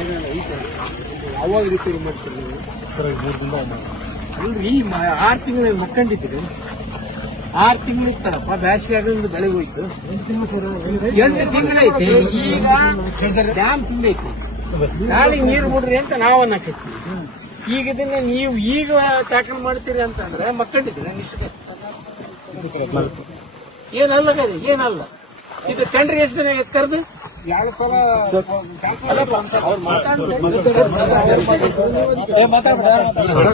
ಏನೇನು ಐತೆ ಯಾವಾಗ ರಿಪೇರಿ ಮಾಡ್ತೀರಿ ನೀವು? ಸರ್ 3 ದಿನ ಅಲ್ರಿ 6 ತಿಂಗಳು ಮಕ್ಕಂಡಿದ್ದೀರಿ. 6 ತಿಂಗಳು ಇತ್ತಲ್ಲಪ್ಪ, ಬ್ಯಾಸಿಗೆ ಆಗೋದು ಬೆಳೆ ಹೋಯ್ತು. 8 ತಿಂಗಳೈತಿ. ಈಗ ಡ್ಯಾಮ್ ತುಂಬೈತಿ, ನಾಳೆ ನೀರು ಬಿಡ್ರಿ ಅಂತ ನಾವು ಅನ್ನಕತ್ತೀವಿ. ಈಗ ಇದನ್ನ ನೀವು ಈಗ ಟ್ಯಾಕಲ್ ಮಾಡ್ತೀರಿ ಅಂತಂದ್ರೆ ಮಕ್ಕಂಡಿದ್ದೀರಿ ಏನಲ್ಲ ಏನಲ್ಲ. ಇದು ಟೆಂಡರ್ ಎಷ್ಟು ದಿನ ಕರೆದು 2 ಸಲ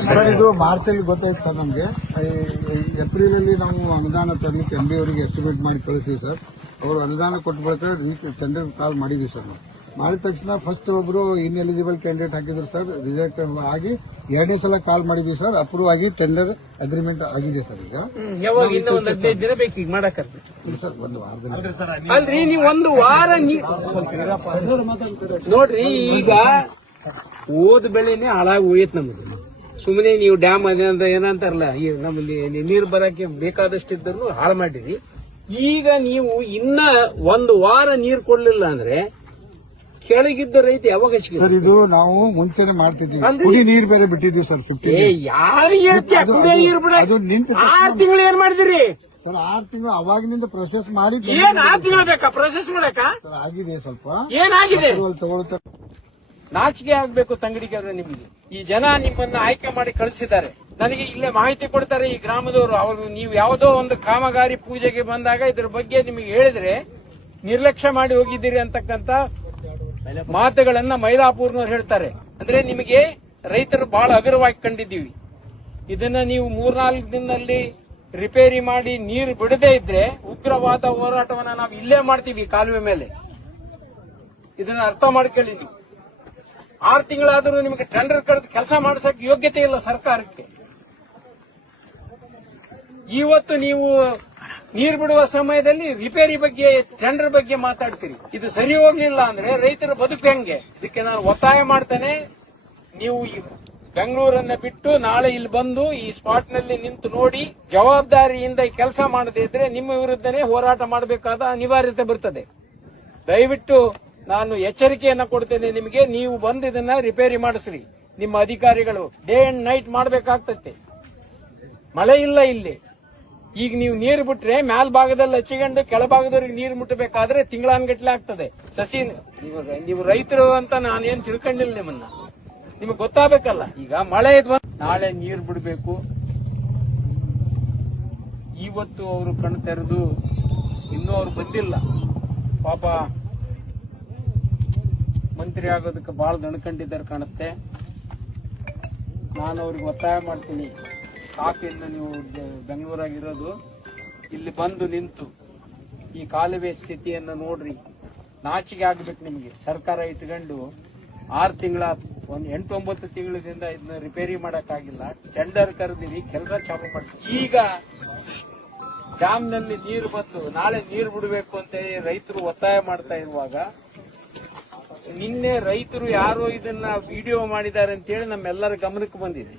ಸರ್ ಇದು ಮಾರ್ಚಲ್ಲಿ ಗೊತ್ತಾಯ್ತು ಸರ್. ನಮಗೆ ಏಪ್ರಿಲ್ ಅಲ್ಲಿ ನಾವು ಅನುದಾನ ತರಲಿಕ್ಕೆ MD ಅವರಿಗೆ ಎಸ್ಟಿಮೇಟ್ ಮಾಡಿ ಕಳಿಸ್ತೀವಿ ಸರ್. ಅವರು ಅನುದಾನ ಕೊಟ್ಟು ಬಳಿಕ ಟೆಂಡರ್ ಕಾಲ್ ಮಾಡಿದ್ವಿ ಸರ್. ನಾವು ಮಾಡಿದ ತಕ್ಷಣ ಫಸ್ಟ್ ಒಬ್ರು ಇನ್ಎಲಿಜಿಬಲ್ ಕ್ಯಾಂಡಿಡೇಟ್ ಹಾಕಿದ್ರು ಸರ್, ರಿಜೆಕ್ಟ್ ಆಗಿ 2ನೇ ಸಲ ಕಾಲ್ ಮಾಡಿದ್ವಿ ಸರ್. ಅಪ್ರೂವ್ ಆಗಿ ಟೆಂಡರ್ ಅಗ್ರಿಮೆಂಟ್ ಆಗಿದೆ ಸರ್. ಈಗ ಯಾವಾಗ ಇನ್ನ ಒಂದು 15 ದಿನ ಬೇಕು ಈಗ ಮಾಡಕ್ ಸರ್, 1 ವಾರದಲ್ಲಿ ಅಲ್ರಿ. ನೀವು 1 ವಾರ ನೋಡ್ರಿ. ಈಗ ಓದ್ ಬೆಳೆನೇ ಹಾಳಾಗಿ ಹೋಯ್ತು ನಮ್ದು. ಸುಮ್ಮನೆ ನೀವು ಡ್ಯಾಮ್ ಅದ ಏನಂತಾರಲ್ಲ, ನಮ್ಮಲ್ಲಿ ನೀರು ಬರಕ್ಕೆ ಬೇಕಾದಷ್ಟಿದ್ರು ಹಾಳು ಮಾಡಿರಿ. ಈಗ ನೀವು ಇನ್ನ 1 ವಾರ ನೀರು ಕೊಡ್ಲಿಲ್ಲ ಅಂದ್ರೆ ಕೆಳಗಿದ್ದ ರೈತ ಯಾವಾಗ ಸರ್ ಇದು ನಾವು ಮುಂಚೆನೆ ಮಾಡ್ತಿದ್ವಿ. ಕುಡಿ ನೀರು ಬೇರೆ ಬಿಟ್ಟಿದ್ವಿ ಸರ್. 15 ಯಾರಿಗೆ ಕುಡಿಯೋ ನೀರು ಬಿಡ ಅದು ನಿಂತು 6 ತಿಂಗಳು ಏನ್ ಮಾಡಿದಿರಿ ಸರ್? 6 ತಿಂಗಳು ಅವಾಗಿನಿಂದ ಪ್ರೊಸೆಸ್ ಮಾಡಿ ಏನ್ 6 ತಿಂಗಳು ಬೇಕಾ ಪ್ರೊಸೆಸ್ ಮಾಡಕ? ಸರ್ ಆಗಿದೆ ಸ್ವಲ್ಪ ಏನಾಗಿದೆ? ತಗೊಳ್ತಾರೆ. ನಾಚಿಕೆ ಆಗ್ಬೇಕು ತಂಗಡಿಗೆ ನಿಮ್ಗೆ. ಈ ಜನ ನಿಮ್ಮನ್ನ ಆಯ್ಕೆ ಮಾಡಿ ಕಳಿಸಿದ್ದಾರೆ. ನನಗೆ ಇಲ್ಲೇ ಮಾಹಿತಿ ಕೊಡ್ತಾರೆ ಈ ಗ್ರಾಮದವರು. ಅವರು ನೀವು ಯಾವುದೋ ಒಂದು ಕಾಮಗಾರಿ ಪೂಜೆಗೆ ಬಂದಾಗ ಇದ್ರ ಬಗ್ಗೆ ನಿಮಗೆ ಹೇಳಿದ್ರೆ ನಿರ್ಲಕ್ಷ್ಯ ಮಾಡಿ ಹೋಗಿದ್ದೀರಿ ಅಂತಕ್ಕಂತ ಮಾತುಗಳನ್ನ ಮೈಲಾಪುರ್ನವ್ರು ಹೇಳ್ತಾರೆ. ಅಂದ್ರೆ ನಿಮಗೆ ರೈತರು ಬಹಳ ಹಗುರವಾಗಿ ಕಂಡಿದ್ದೀವಿ. ಇದನ್ನ ನೀವು 3-4 ದಿನದಲ್ಲಿ ರಿಪೇರಿ ಮಾಡಿ ನೀರು ಬಿಡದೇ ಇದ್ರೆ ಉಗ್ರವಾದ ಹೋರಾಟವನ್ನ ನಾವು ಇಲ್ಲೇ ಮಾಡ್ತೀವಿ ಕಾಲುವೆ ಮೇಲೆ. ಇದನ್ನ ಅರ್ಥ ಮಾಡ್ಕೊಳ್ಳಿ. 6 ತಿಂಗಳಾದರೂ ನಿಮಗೆ ಟೆಂಡರ್ ಕರೆದು ಕೆಲಸ ಮಾಡಿಸಕ್ಕೆ ಯೋಗ್ಯತೆ ಇಲ್ಲ ಸರ್ಕಾರಕ್ಕೆ. ಇವತ್ತು ನೀವು ನೀರು ಬಿಡುವ ಸಮಯದಲ್ಲಿ ರಿಪೇರಿ ಬಗ್ಗೆ ಟೆಂಡರ್ ಬಗ್ಗೆ ಮಾತಾಡ್ತೀರಿ. ಇದು ಸರಿ ಹೋಗ್ಲಿಲ್ಲ ಅಂದ್ರೆ ರೈತರ ಬದುಕು ಹೆಂಗೆ? ಇದಕ್ಕೆ ನಾನು ಒತ್ತಾಯ ಮಾಡ್ತೇನೆ. ನೀವು ಬೆಂಗಳೂರನ್ನ ಬಿಟ್ಟು ನಾಳೆ ಇಲ್ಲಿ ಬಂದು ಈ ಸ್ಪಾಟ್ ನಲ್ಲಿ ನಿಂತು ನೋಡಿ, ಜವಾಬ್ದಾರಿಯಿಂದ ಕೆಲಸ ಮಾಡದೇ ಇದ್ರೆ ನಿಮ್ಮ ವಿರುದ್ಧನೇ ಹೋರಾಟ ಮಾಡಬೇಕಾದ ಅನಿವಾರ್ಯತೆ ಬರ್ತದೆ. ದಯವಿಟ್ಟು ನಾನು ಎಚ್ಚರಿಕೆಯನ್ನ ಕೊಡ್ತೇನೆ ನಿಮಗೆ. ನೀವು ಬಂದು ಇದನ್ನ ರಿಪೇರಿ ಮಾಡಿಸ್ರಿ. ನಿಮ್ಮ ಅಧಿಕಾರಿಗಳು ಡೇ ಅಂಡ್ ನೈಟ್ ಮಾಡಬೇಕಾಗ್ತದೆ. ಮಳೆ ಇಲ್ಲ ಇಲ್ಲಿ. ಈಗ ನೀವು ನೀರು ಬಿಟ್ರೆ ಮೇಲ್ಭಾಗದಲ್ಲಿ ಹಚ್ಚಿಕೊಂಡು ಕೆಳಭಾಗದವ್ರಿಗೆ ನೀರು ಮುಟ್ಟಬೇಕಾದ್ರೆ ತಿಂಗಳಾನ್ಗಟ್ಲೆ ಆಗ್ತದೆ. ಸಸಿ ನೀವು ರೈತರು ಅಂತ ನಾನೇನ್ ತಿಳ್ಕೊಂಡಿಲ್ಲ ನಿಮ್ಮನ್ನ. ನಿಮಗೆ ಗೊತ್ತಾಗಬೇಕಲ್ಲ. ಈಗ ಮಳೆ ನಾಳೆ ನೀರು ಬಿಡಬೇಕು. ಇವತ್ತು ಅವರು ಕಣ್ ತೆರೆದು ಇನ್ನೂ ಅವ್ರು ಬಂದಿಲ್ಲ. ಪಾಪ ಮಂತ್ರಿ ಆಗೋದಕ್ಕೆ ಬಹಳ ದಣ್ಕೊಂಡಿದ್ದಾರೆ ಕಾಣುತ್ತೆ. ನಾನು ಅವ್ರಿಗೆ ಒತ್ತಾಯ ಮಾಡ್ತೀನಿ, ಸಾಕಿಂದ ನೀವು ಬೆಂಗಳೂರಾಗಿರೋದು, ಇಲ್ಲಿ ಬಂದು ನಿಂತು ಈ ಕಾಲುವೆ ಸ್ಥಿತಿಯನ್ನು ನೋಡ್ರಿ. ನಾಚಿಕೆ ಆಗ್ಬೇಕು ನಿಮಗೆ. ಸರ್ಕಾರ ಇಟ್ಕೊಂಡು 6 ತಿಂಗಳ 8-9 ತಿಂಗಳಿಂದ ಇದನ್ನ ರಿಪೇರಿ ಮಾಡಕ್ಕಾಗಿಲ್ಲ. ಟೆಂಡರ್ ಕರೆದಿರಿ, ಕೆಲಸ ಚಾಲು ಮಾಡಿ. ಈಗ ಡ್ಯಾಮ್ನಲ್ಲಿ ನೀರು ಬಂದು ನಾಳೆ ನೀರು ಬಿಡಬೇಕು ಅಂತ ರೈತರು ಒತ್ತಾಯ ಮಾಡ್ತಾ ಇರುವಾಗ, ನಿನ್ನೆ ರೈತರು ಯಾರೋ ಇದನ್ನ ವಿಡಿಯೋ ಮಾಡಿದ್ದಾರೆ ಅಂತೇಳಿ ನಮ್ಮೆಲ್ಲರ ಗಮನಕ್ಕೆ ಬಂದಿದೆ.